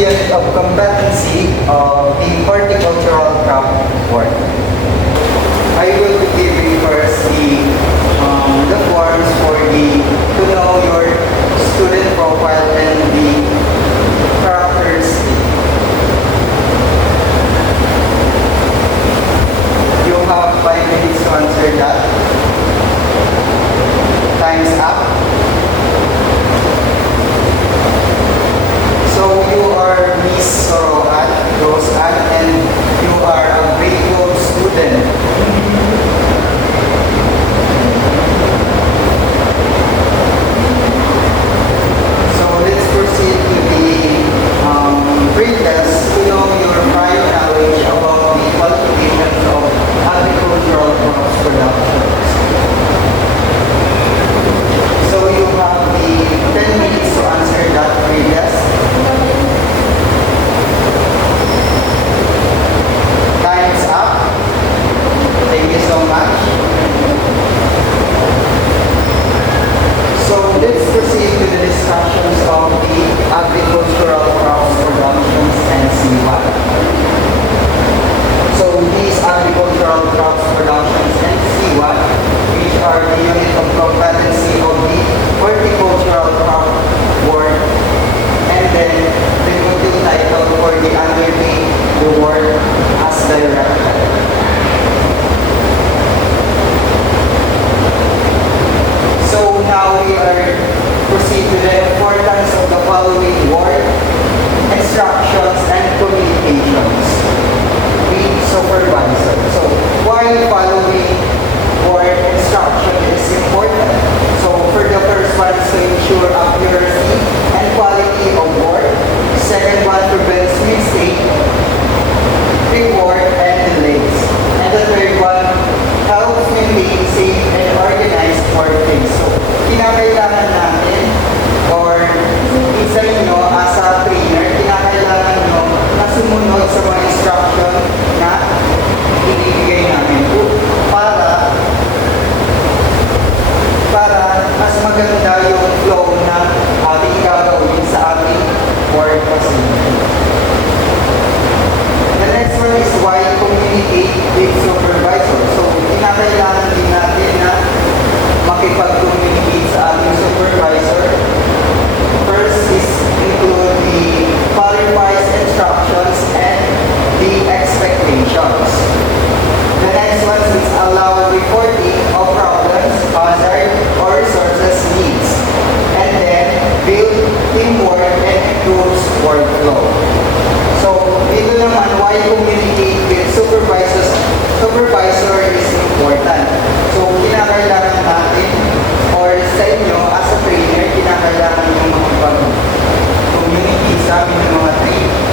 unit of competency of the horticultural craft work. I will be giving first the forms for to know your student profile and the characteristic. You have 5 minutes to answer that. Time's up. So you are Miss Sorohan Roseann and you are a grade 12 student. So let's proceed to the pre-test to know your prior knowledge about the qualifications of agricultural crops productions. So you have the 10 minutes to answer that pre-test. Time's up. Thank you so much. So let's proceed to the discussions of the agricultural crops productions and CWAT. So these agricultural crops productions and CWAT, which are the unit of competency of the horticultural crop work, and then the module title for the undertake the work as directed. So now we are proceed to the importance of the following work, instructions, and communications with supervisor. So why following work instruction is important? So for the first one is to ensure accuracy and quality of work. Second one prevents mistake, rework, and delays. And the third one helps maintain safe and organized workplace. So kinakailangan natin or isa nyo as a trainer, kinakailangan nyo na sumunod sa mga instruction na ibibigay namin para mas maganda yung flow na ating gagawin sa ating work facility. The next one is why communicate with supervisor. So, kinakailangan din natin na makipag-communicate sa ating supervisor. First is include the clarifies instructions and the expectations. The next one is allow reporting of problems, hazard, or resources needs. And then build teamwork and improves workflow. So, dito naman, why communicate with supervisor is important. So, kinakailangan natin or sa inyo as a trainer, kinakailangan nyo makipag-communicate sa amin ng mga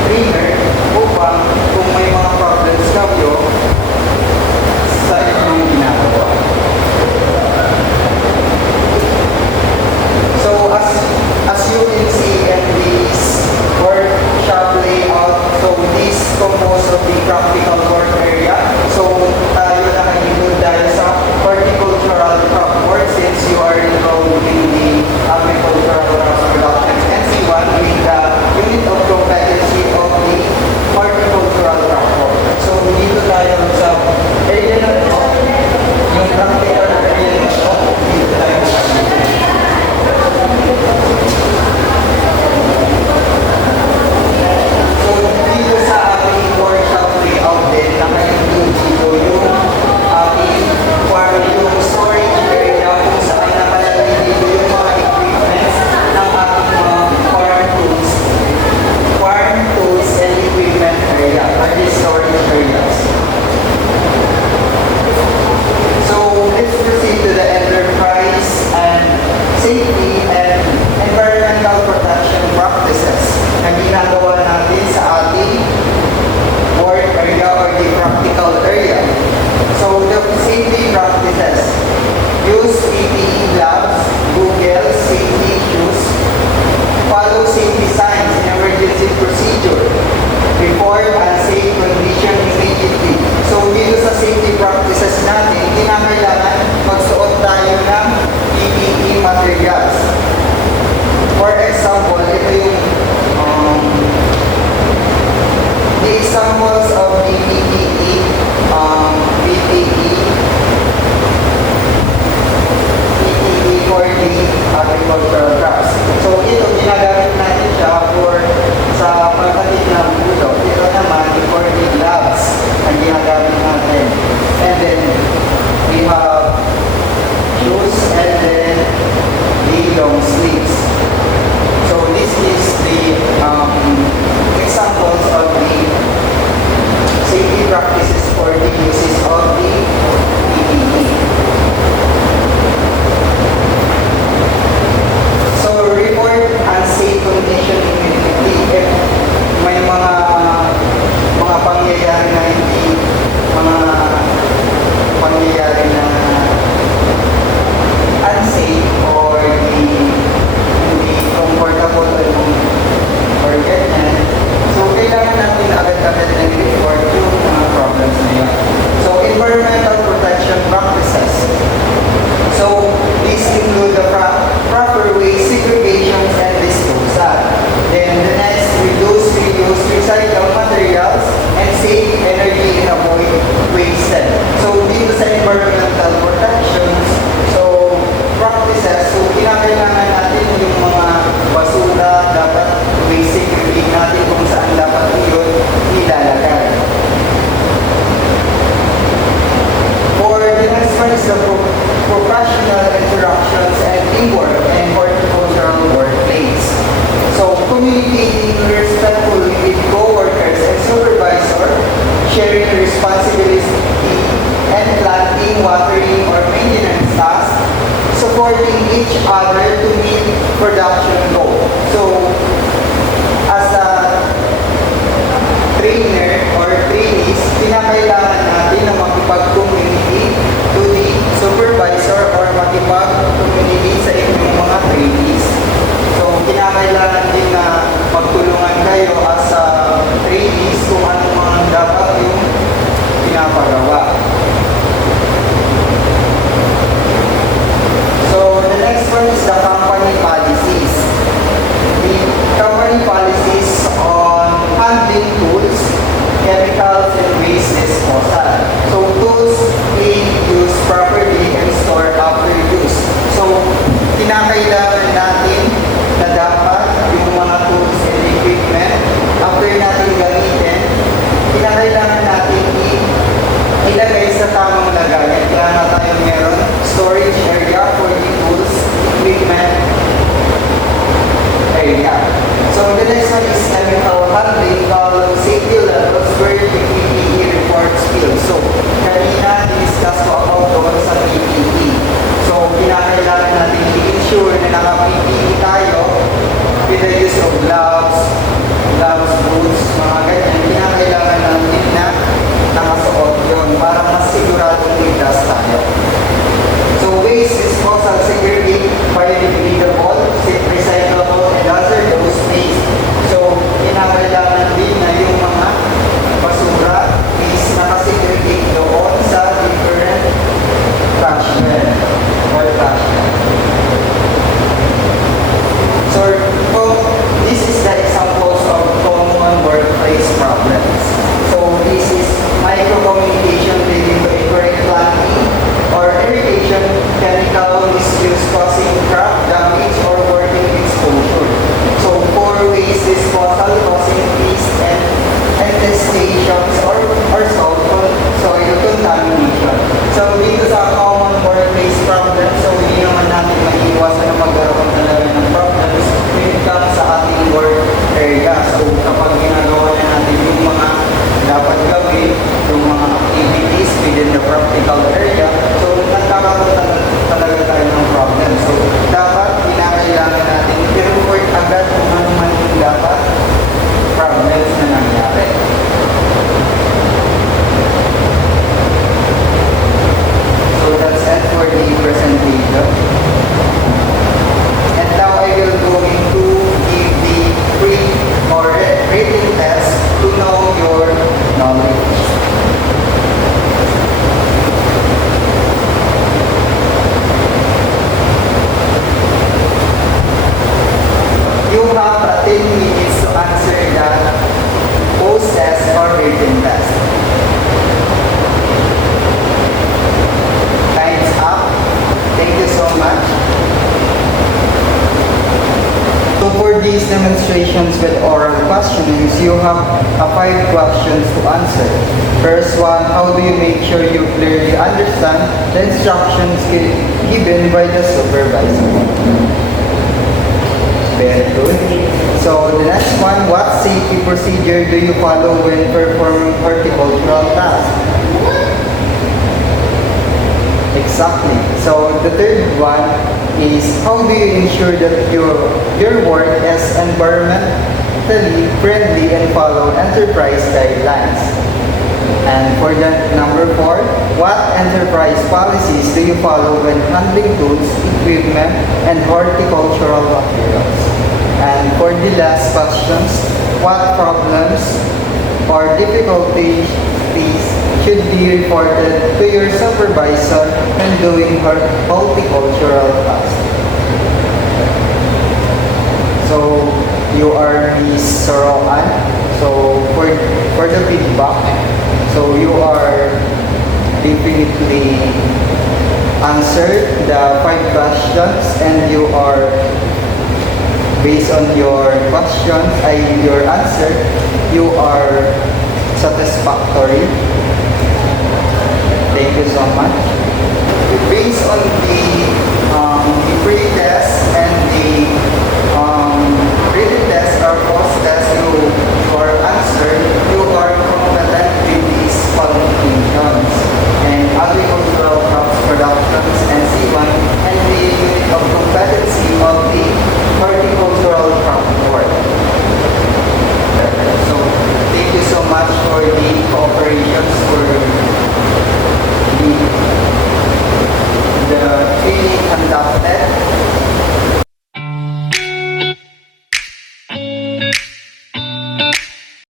trainer upang kung may mga problems kayo sa inyong ginagawa. So, as you can see in this workshop layout, so this composed of the each other to meet production goal. So, as a trainer or trainees, kinakailangan natin na makipag-communicate to the supervisor or makipag-communicate sa inyong mga trainees. So, kinakailangan din na magtulungan kayo as a trainees kung ano mga dapat yung pinapagawa. So, the next one is the company policies. The company policies on handling tools, chemicals, and waste disposal. So, tools being used properly and stored after use. So, kinakailangan natin na dapat yung mga tools and equipment after natin gamitin, kinakailangan natin ilagay sa tamang lagayan. Kailangan tayo meron storage area for the tools, equipment area. So the next one is chemical handling, safety levels where the PPE reports spill. So kanina discuss ko about doon sa PPE. So kinakailangan natin i-ensure na naka-PPE tayo with the use of gloves, boots, mga ganyan. Kinakailangan natin na nakasuot yun para mas siguradong ligtas tayo. So waste disposal, segregate biodegradable, recyclable, and hazardous waste. So kinakailangan din na yung mga basura is nakasegregate doon sa different trash bin or trash bin. So this is the examples of common workplace problems. So this is micro-communication leading to incorrect planning or irrigation, chemical misuse causing crop damage or working exposure. So poor waste disposal causing waste and infestations or soil contamination. So dito sa common workplace problems, so hindi naman natin maiiwasan na magkaroon talaga ng problems when it comes sa ating work area. So kapag ginagawa na natin yung mga dapat gawin, yung mga activities within the practical area, so nagkakaroon talaga tayo ng problem. So dapat kinakailangan natin i-report agad kung ano man yung dapat problems na nangyari. So that's it for the presentation. And now I will go into give the brief or rating test to know your knowledge. You have 10 minutes to answer the post-test or written test. Time's up. Thank you so much. So for these demonstrations with oral questionings, you have 5 questions to answer. First one, how do you make sure you clearly understand the instructions given by the supervisor? Very good. So the next one, what safety procedure do you follow when performing horticultural tasks? Exactly. So the third one is, how do you ensure that your work is environmentally friendly and follow enterprise guidelines? And for the number 4, what enterprise policies do you follow when handling tools, equipment, and horticultural materials? And for the last questions, what problems or difficulties should be reported to your supervisor when doing horticultural tasks? So you are Miss Soroan. So for the feedback, so you are definitely answered the 5 questions and you are based on your questions, your answer, you are satisfactory. Thank you so much. Based on the pre-test and the written test or post-test, you